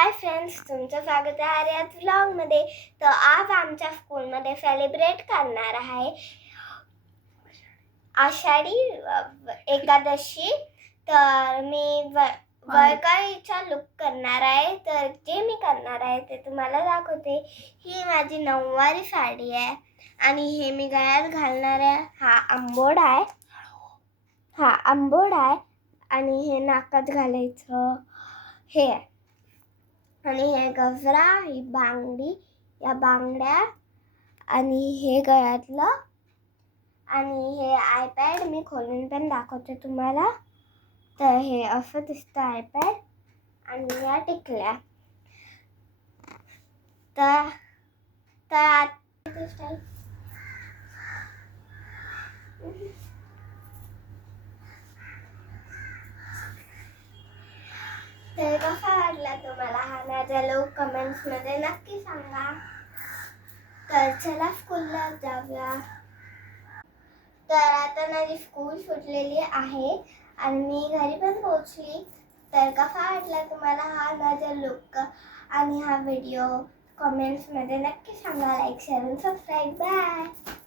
Hi friends, तुमचं स्वागत आहे आर्यात व्लॉगमध्ये। तर आज आमच्या स्कूलमध्ये सेलिब्रेट करणार आहे आषाढी एकादशी। तर मी वरकळीचा लुक करणार आहे। तर जे मी करणार आहे ते तुम्हाला दाखवते। ही माझी नऊवारी साडी आहे आणि हे मी गळ्यात घालणार आहे। हा आंबोड आहे आणि हे नाकात घालायचं हे आहे। आणि हे गजरा, ही बांगडी, या बांगड्या आणि हे गळ्यातलं आणि हे आयपॅड मी खोलून पण दाखवते तुम्हाला। तर हे असं दिसतं आयपॅड आणि या टिकल्या। तर तर कसा वाटला तुम्हाला हा माझा लुक कमेंट्समध्ये नक्की सांगा। तर चला स्कूलला जाऊया। तर आता माझी स्कूल सुटलेली आहे आणि मी घरी पण पोहोचली। तर कसा वाटला तुम्हाला हा माझा लुक आणि हा व्हिडिओ कमेंट्समध्ये नक्की सांगा। लाईक, शेअर आणि सबस्क्राईब। बाय।